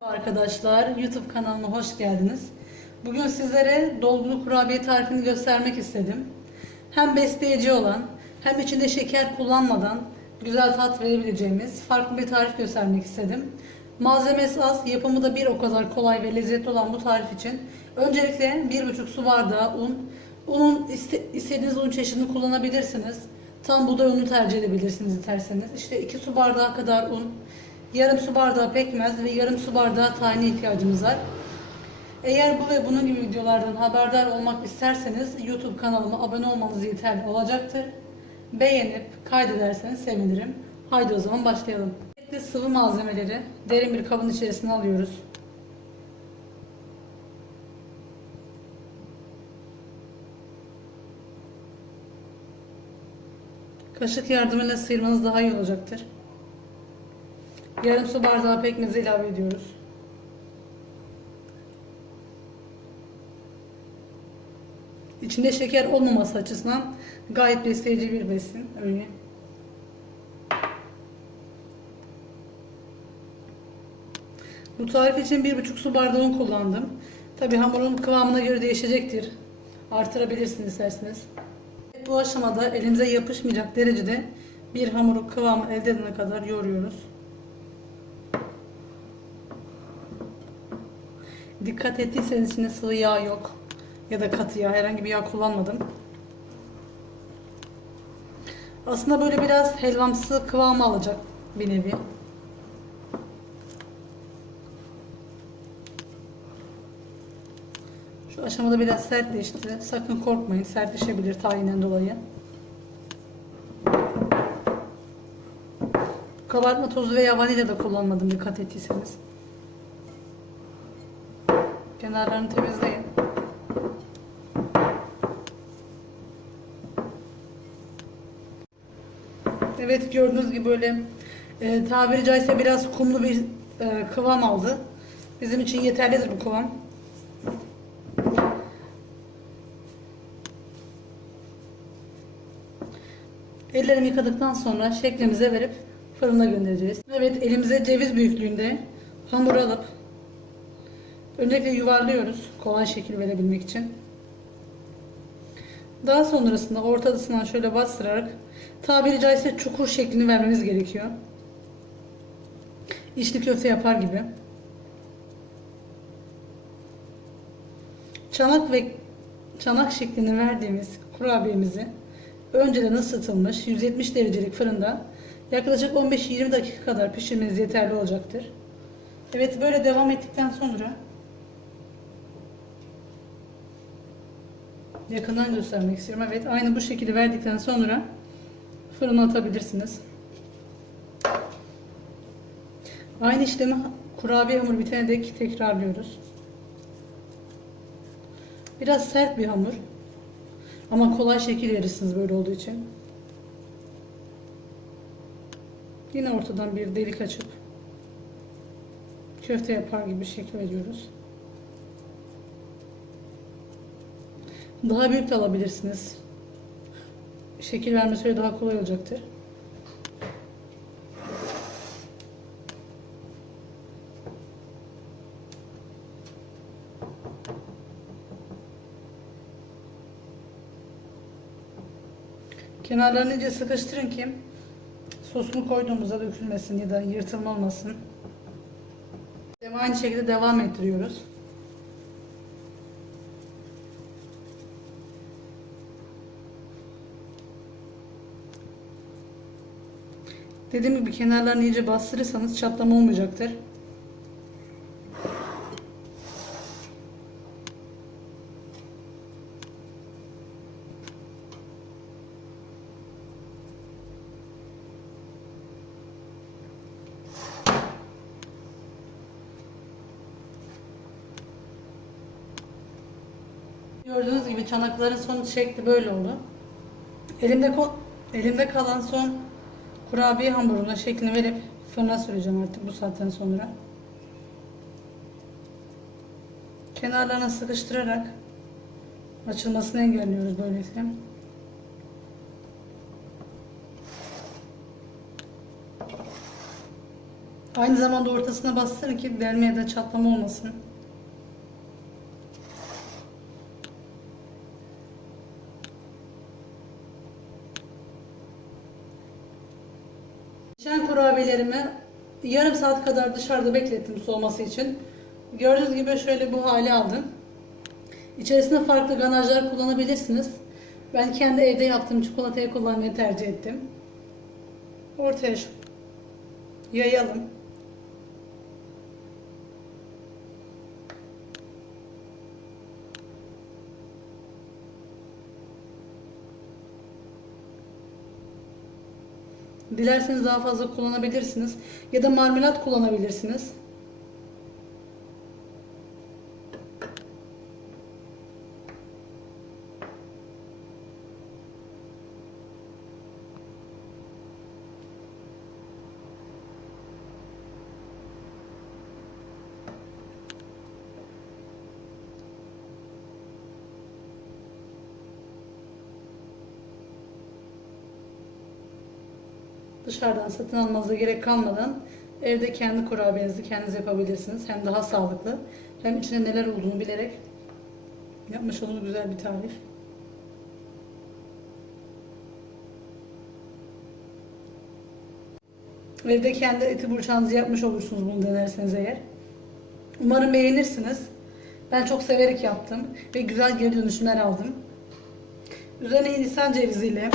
Arkadaşlar YouTube kanalıma hoş geldiniz. Bugün sizlere dolgulu kurabiye tarifini göstermek istedim. Hem besleyici olan hem içinde şeker kullanmadan güzel tat verebileceğimiz farklı bir tarif göstermek istedim. Malzemesi az, yapımı da bir o kadar kolay ve lezzetli olan bu tarif için öncelikle 1,5 su bardağı un. Unun iste- istediğiniz un çeşidini kullanabilirsiniz. Tam buğday unu tercih edebilirsiniz isterseniz. İşte 2 su bardağı kadar un, yarım su bardağı pekmez ve yarım su bardağı tane ihtiyacımız var. Eğer bu ve bunun gibi videolardan haberdar olmak isterseniz YouTube kanalıma abone olmanız yeterli olacaktır. Beğenip kaydederseniz sevinirim. Haydi o zaman başlayalım. Etli sıvı malzemeleri derin bir kabın içerisine alıyoruz. Kaşık yardımıyla sıyırmanız daha iyi olacaktır. Yarım su bardağı pekmezi ilave ediyoruz. İçinde şeker olmaması açısından gayet besleyici bir besin. Öyle. Bu tarif için bir buçuk su bardağı un kullandım. Tabi hamurun kıvamına göre değişecektir. Artırabilirsiniz isterseniz. Bu aşamada elimize yapışmayacak derecede bir hamuru kıvamı elde edene kadar yoğuruyoruz. Dikkat ettiyseniz içinde sıvı yağ yok. Ya da katı yağ. Herhangi bir yağ kullanmadım. Aslında böyle biraz helvamsı kıvamı alacak bir nevi. Şu aşamada biraz sertleşti. Sakın korkmayın. Sertleşebilir tahinden dolayı. Kabartma tozu veya vanilya da kullanmadım dikkat ettiyseniz. Kenarlarını temizleyin. Evet gördüğünüz gibi böyle e, tabiri caizse biraz kumlu bir e, kıvam aldı. Bizim için yeterlidir bu kıvam. Ellerimi yıkadıktan sonra şeklimize verip fırına göndereceğiz. Evet elimize ceviz büyüklüğünde hamur alıp öncelikle yuvarlıyoruz kolay şekil verebilmek için. Daha sonrasında ortasından şöyle bastırarak tabiri caizse çukur şeklini vermemiz gerekiyor. İçli köfte yapar gibi. Çanak ve çanak şeklini verdiğimiz kurabiyemizi önceden ısıtılmış 170 derecelik fırında yaklaşık 15-20 dakika kadar pişirmeniz yeterli olacaktır. Evet böyle devam ettikten sonra yakından göstermek istiyorum. Evet aynı bu şekilde verdikten sonra fırına atabilirsiniz. Aynı işlemi kurabiye hamuru bitene dek tekrarlıyoruz. Biraz sert bir hamur. Ama kolay şekil verirsiniz böyle olduğu için. Yine ortadan bir delik açıp köfte yapar gibi şekil veriyoruz. Daha büyük de alabilirsiniz. Şekil vermesi daha kolay olacaktır. Kenarlarını iyice sıkıştırın ki sosunu koyduğumuzda dökülmesin ya da yırtılma olmasın. Aynı şekilde devam ettiriyoruz. Dediğim gibi kenarlarını iyice bastırırsanız çatlama olmayacaktır. Gördüğünüz gibi çanakların son şekli böyle oldu. Elimde elimde kalan son kurabiye hamuruna şeklini verip fırına süreceğim artık bu saatten sonra. Kenarlarına sıkıştırarak açılmasını engelliyoruz böylelikle. Aynı zamanda ortasına bastırın ki delme ya da çatlama olmasın. Pişen kurabiyelerimi yarım saat kadar dışarıda beklettim soğuması için. Gördüğünüz gibi şöyle bu hale aldım. İçerisinde farklı ganajlar kullanabilirsiniz. Ben kendi evde yaptığım çikolatayı kullanmayı tercih ettim. Ortaya yayalım. Dilerseniz daha fazla kullanabilirsiniz. Ya da marmelat kullanabilirsiniz. Dışarıdan satın almanıza gerek kalmadan evde kendi kurabiyenizi kendiniz yapabilirsiniz. Hem daha sağlıklı hem içinde neler olduğunu bilerek yapmış olduğunuz güzel bir tarif. Evde kendi eti burçağınızı yapmış olursunuz bunu denerseniz eğer. Umarım beğenirsiniz. Ben çok severek yaptım ve güzel geri dönüşümler aldım. Üzerine Hindistan ceviziyle